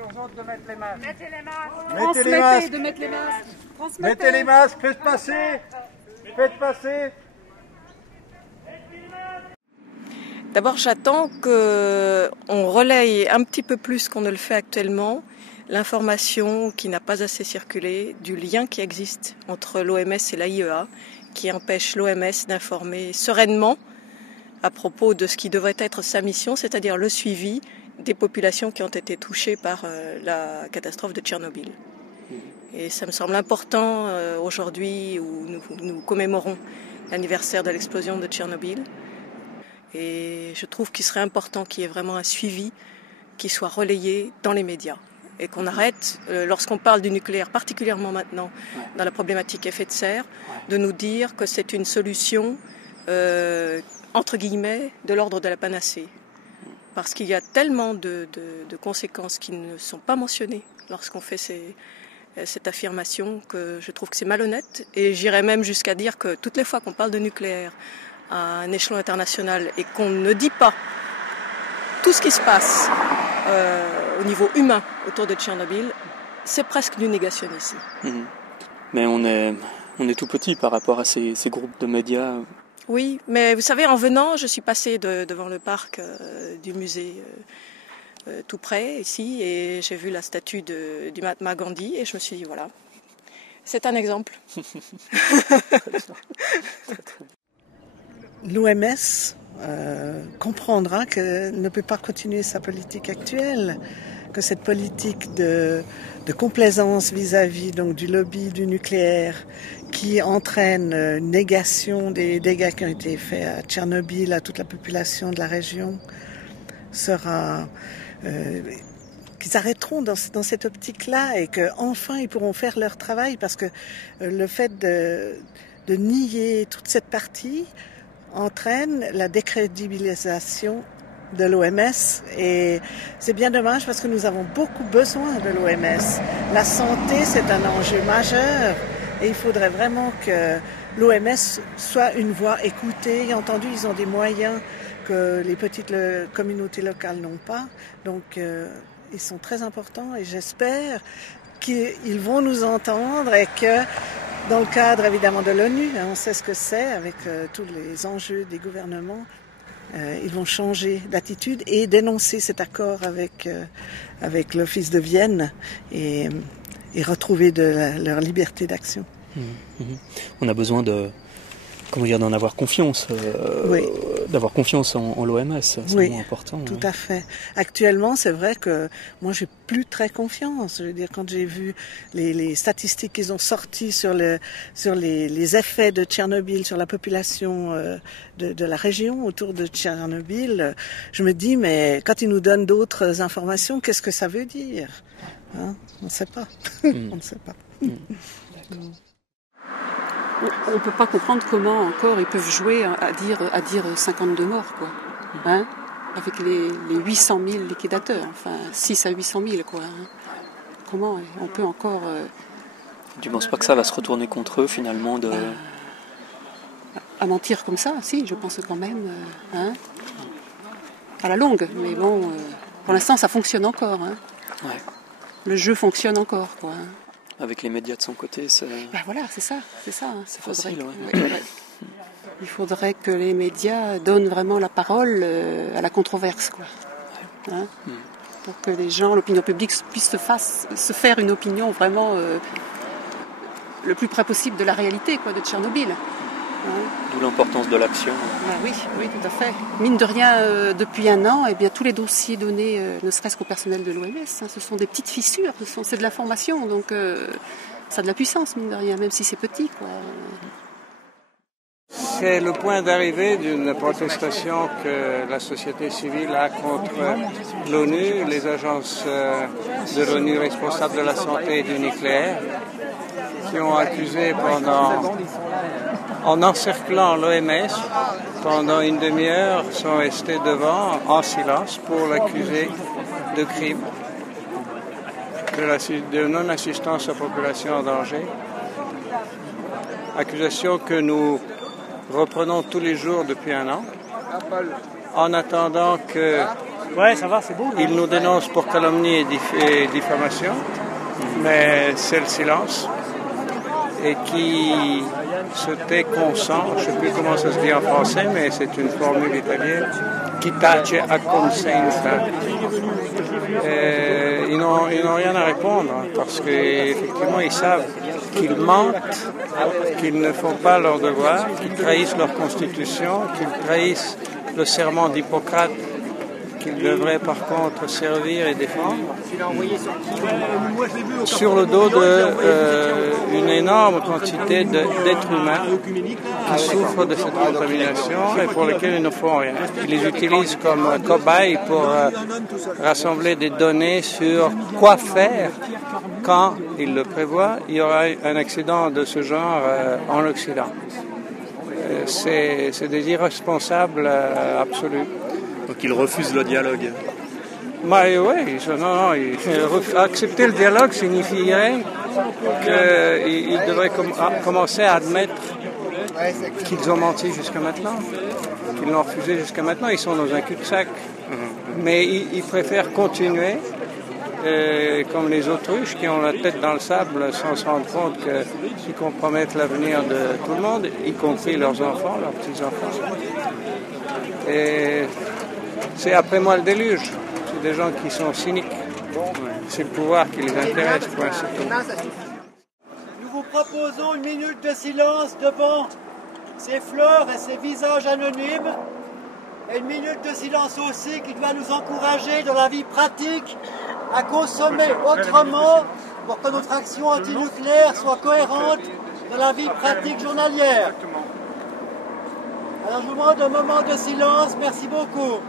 aux autres de mettre les masques. Mettez les masques. Mettez les masques. De mettre les masques. Mettez les masques, faites passer. Faites passer. D'abord, j'attends qu'on relaye un petit peu plus qu'on ne le fait actuellement l'information qui n'a pas assez circulé du lien qui existe entre l'OMS et l'AIEA, qui empêche l'OMS d'informer sereinement à propos de ce qui devrait être sa mission, c'est-à-dire le suivi des populations qui ont été touchées par la catastrophe de Tchernobyl. Et ça me semble important aujourd'hui où nous commémorons l'anniversaire de l'explosion de Tchernobyl. Et je trouve qu'il serait important qu'il y ait vraiment un suivi qui soit relayé dans les médias. Et qu'on arrête, lorsqu'on parle du nucléaire, particulièrement maintenant, dans la problématique effet de serre, de nous dire que c'est une solution, entre guillemets, de l'ordre de la panacée. Parce qu'il y a tellement de conséquences qui ne sont pas mentionnées lorsqu'on fait cette affirmation que je trouve que c'est malhonnête. Et j'irais même jusqu'à dire que toutes les fois qu'on parle de nucléaire à un échelon international et qu'on ne dit pas tout ce qui se passe au niveau humain autour de Tchernobyl, c'est presque du négationnisme. Mais on est tout petit par rapport à ces groupes de médias. Oui, mais vous savez, en venant, je suis passée devant le parc du musée tout près, ici, et j'ai vu la statue du Mahatma Gandhi, et je me suis dit, voilà, c'est un exemple. L'OMS comprendra qu'elle ne peut pas continuer sa politique actuelle, que cette politique de complaisance vis-à-vis donc du lobby du nucléaire qui entraîne une négation des dégâts qui ont été faits à Tchernobyl, à toute la population de la région, sera qu'ils arrêteront dans cette optique-là et qu'enfin ils pourront faire leur travail, parce que le fait de nier toute cette partie entraîne la décrédibilisation de l'OMS, et c'est bien dommage parce que nous avons beaucoup besoin de l'OMS. La santé, c'est un enjeu majeur et il faudrait vraiment que l'OMS soit une voix écoutée et entendue. Ils ont des moyens que les petites communautés locales n'ont pas, donc ils sont très importants et j'espère qu'ils vont nous entendre et que dans le cadre évidemment de l'ONU, on sait ce que c'est avec tous les enjeux des gouvernements, ils vont changer d'attitude et dénoncer cet accord avec l'Office de Vienne et retrouver leur liberté d'action. On a besoin d'en avoir confiance, oui. D'avoir confiance en l'OMS, c'est vraiment important. Tout à fait. Actuellement, c'est vrai que moi, j'ai plus très confiance. Je veux dire, quand j'ai vu les statistiques qu'ils ont sorties sur les effets de Tchernobyl sur la population de la région autour de Tchernobyl, je me dis, mais quand ils nous donnent d'autres informations, qu'est-ce que ça veut dire, hein? On ne sait pas. On ne sait pas. On ne peut pas comprendre comment encore ils peuvent jouer à dire 52 morts, quoi. Hein, avec les 800 000 liquidateurs, enfin 6 à 800 000, quoi. Hein. Comment on peut encore... Tu ne penses pas que ça va se retourner contre eux, finalement à mentir comme ça, si, je pense quand même, hein, à la longue. Mais bon, pour l'instant, ça fonctionne encore. Hein. Ouais. Le jeu fonctionne encore, quoi. Hein. Avec les médias de son côté, c'est... Voilà, c'est ça. Hein. C'est facile, Il faudrait que les médias donnent vraiment la parole à la controverse, quoi. Hein, pour que les gens, l'opinion publique, puisse se faire une opinion vraiment le plus près possible de la réalité, quoi, de Tchernobyl. Hein. D'où l'importance de l'action. Oui, tout à fait. Mine de rien, depuis un an, eh bien, tous les dossiers donnés, ne serait-ce qu'au personnel de l'OMS, hein, ce sont des petites fissures, c'est de l'information, donc ça a de la puissance, mine de rien, même si c'est petit, quoi. C'est le point d'arrivée d'une protestation que la société civile a contre l'ONU, les agences de l'ONU responsables de la santé et du nucléaire, qui ont accusé en encerclant l'OMS, pendant une demi-heure, sont restés devant en silence pour l'accuser de crime, de non-assistance aux populations en danger. Accusation que nous reprenons tous les jours depuis un an, en attendant que Ouais, ça va, c'est beau. Ils nous dénoncent pour calomnie et diffamation, mais c'est le silence. Et qui se tait consent, je ne sais plus comment ça se dit en français, mais c'est une formule italienne, qui tace a consenza. Ils n'ont rien à répondre, parce qu'effectivement, ils savent qu'ils mentent, qu'ils ne font pas leur devoir, qu'ils trahissent leur constitution, qu'ils trahissent le serment d'Hippocrate, qu'ils devraient par contre servir et défendre, sur le dos d'une énorme quantité d'êtres humains qui souffrent de cette contamination et pour lesquels ils ne font rien. Ils les utilisent comme cobayes pour rassembler des données sur quoi faire quand, ils le prévoient, il y aura un accident de ce genre en Occident. C'est des irresponsables absolus. Donc ils refusent le dialogue. Bah, oui, accepter le dialogue signifierait qu'ils devraient commencer à admettre qu'ils ont menti jusqu'à maintenant, qu'ils l'ont refusé jusqu'à maintenant. Ils sont dans un cul-de-sac. Mais ils préfèrent continuer comme les autruches qui ont la tête dans le sable sans se rendre compte qu'ils compromettent l'avenir de tout le monde, y compris leurs enfants, leurs petits-enfants. Et c'est après moi le déluge. C'est des gens qui sont cyniques. C'est le pouvoir qui les intéresse, point, c'est tout. Nous vous proposons une minute de silence devant ces fleurs et ces visages anonymes. Et une minute de silence aussi qui doit nous encourager dans la vie pratique à consommer autrement pour que notre action antinucléaire soit cohérente dans la vie pratique journalière. Alors je vous demande un moment de silence. Merci beaucoup.